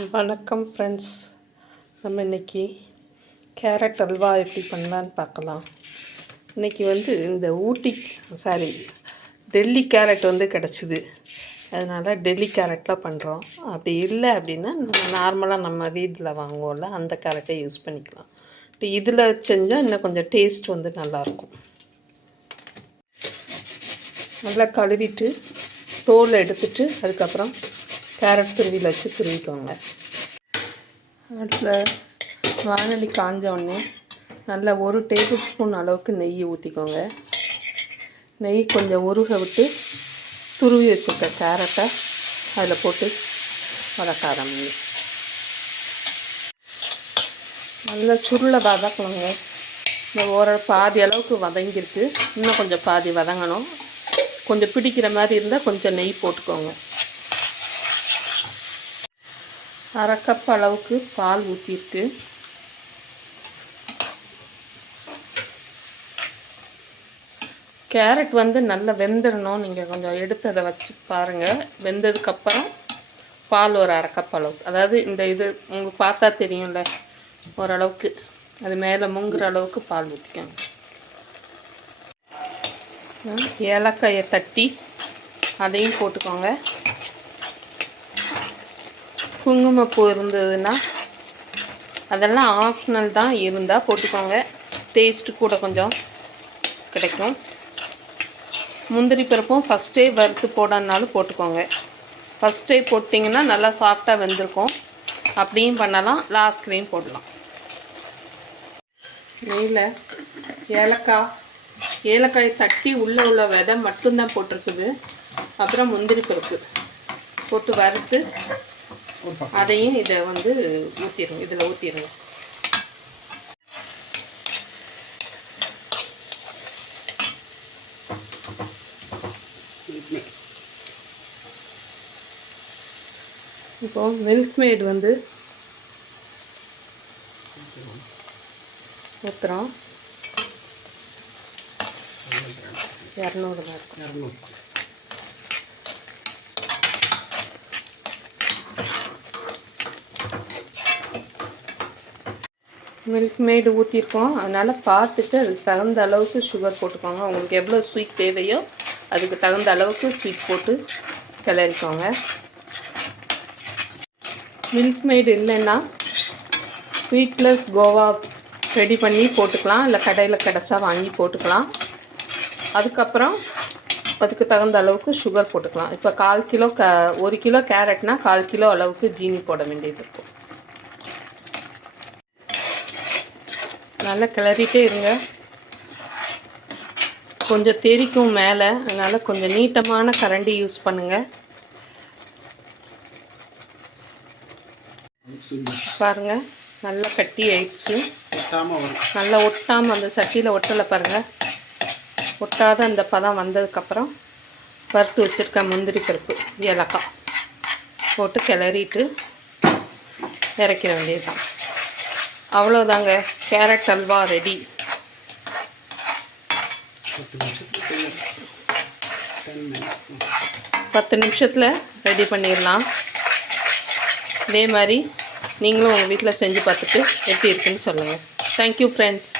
வணக்கம் ஃப்ரெண்ட்ஸ். நம்ம இன்றைக்கி கேரட் அல்வா எப்படி பண்ணலான்னு பார்க்கலாம். இன்றைக்கி இந்த டெல்லி கேரட் கிடச்சிது. அதனால் டெல்லி கேரட்டில் பண்ணுறோம். அப்படி இல்லை அப்படின்னா நார்மலாக நம்ம வீட்டில் வாங்குவோம்ல அந்த கேரட்டை யூஸ் பண்ணிக்கலாம். இதில் செஞ்சால் இன்னும் கொஞ்சம் டேஸ்ட் நல்லாயிருக்கும். நல்லா கழுவிட்டு தோல் எடுத்துட்டு அதுக்கப்புறம் கேரட் துருவியில் வச்சு துருவிக்கோங்க. அதில் வானொலி காஞ்ச உடனே நல்லா 1 டேபிள் ஸ்பூன் அளவுக்கு நெய் ஊற்றிக்கோங்க. நெய் கொஞ்சம் உருக விட்டு துருவி வச்சுருக்க கேரட்டை அதில் போட்டு வதக்க ஆரம்பிங்க. நல்லா சுருளை வதக்கணுங்க. இந்த பாதி அளவுக்கு வதங்கிருக்கு, இன்னும் கொஞ்சம் பாதி வதங்கணும். கொஞ்சம் பிடிக்கிற மாதிரி இருந்தால் கொஞ்சம் நெய் போட்டுக்கோங்க. 1/2 கப் அளவுக்கு பால் ஊற்றிருக்கு. கேரட் நல்லா வெந்துடணும். நீங்கள் கொஞ்சம் எடுத்து அதை வச்சு பாருங்கள். வெந்ததுக்கப்புறம் பால் ஒரு 1/2 கப் அளவுக்கு, அதாவது இது உங்களுக்கு பார்த்தா தெரியும்ல, ஓரளவுக்கு அது மேலே முங்குற அளவுக்கு பால் ஊற்றிக்கோங்க. ஏலக்காயை தட்டி அதையும் போட்டுக்கோங்க. குங்குமப்பூ இருந்ததுன்னா அதெல்லாம் ஆப்ஷனல் தான், இருந்தால் போட்டுக்கோங்க. டேஸ்ட்டு கூட கொஞ்சம் கிடைக்கும். முந்திரி பருப்பும் ஃபஸ்ட்டே வறுத்து போடனாலும் போட்டுக்கோங்க. ஃபஸ்ட்டே போட்டிங்கன்னா நல்லா சாஃப்டாக வெந்திருக்கும். அப்படியும் பண்ணலாம், லாஸ்ட்லேயும் போடலாம். நெய்யில் ஏலக்காய் தட்டி உள்ளே உள்ள விதை மட்டும்தான் போட்டிருக்குது. அப்புறம் முந்திரி பருப்பு போட்டு வறுத்து அதையும் இதை ஊற்றிடுங்க. இதில் ஊற்றிடுங்க. இப்போ மில்க் மேட் ஊற்றுறோம். 200 தான் இருக்கும். மில்க் மேடு ஊற்றிருக்கோம். அதனால் பார்த்துட்டு அதுக்கு தகுந்த அளவுக்கு சுகர் போட்டுக்கோங்க. உங்களுக்கு எவ்வளோ ஸ்வீட் தேவையோ அதுக்கு தகுந்த அளவுக்கு ஸ்வீட் போட்டு கிளறிக்கோங்க. மில்க் மேடு இல்லைன்னா ஸ்வீட்லெஸ் கோவா ரெடி பண்ணி போட்டுக்கலாம், இல்லை கடையில் கிடச்சா வாங்கி போட்டுக்கலாம். அதுக்கப்புறம் அதுக்கு தகுந்த அளவுக்கு சுகர் போட்டுக்கலாம். இப்போ 1 கிலோ கேரட்னா 1/4 கிலோ அளவுக்கு ஜீனி போட வேண்டியது இருக்கும். நல்லா கிளறிட்டே இருங்க. கொஞ்சம் தெரிக்கும் மேலே, அதனால் கொஞ்சம் நீட்டமான கரண்டி யூஸ் பண்ணுங்கள். பாருங்கள், நல்லா கட்டி ஆயிடுச்சு. நல்லா ஒட்டாமல் அந்த சட்டியில் ஒட்டலை பாருங்கள். ஒட்டாத அந்த பதம் வந்ததுக்கப்புறம் வறுத்து வச்சுருக்க முந்திரி பருப்பு, ஏலக்காய் போட்டு கிளறிட்டு இறக்கிற வேண்டியது தான். அவ்வளோதாங்க, கேரட் அல்வா ரெடி. 10 நிமிஷத்தில் ரெடி பண்ணிடலாம். இதே மாதிரி நீங்களும் உங்கள் வீட்டில் செஞ்சு பார்த்துட்டு எப்படி இருக்குன்னு சொல்லுங்கள். Thank you friends.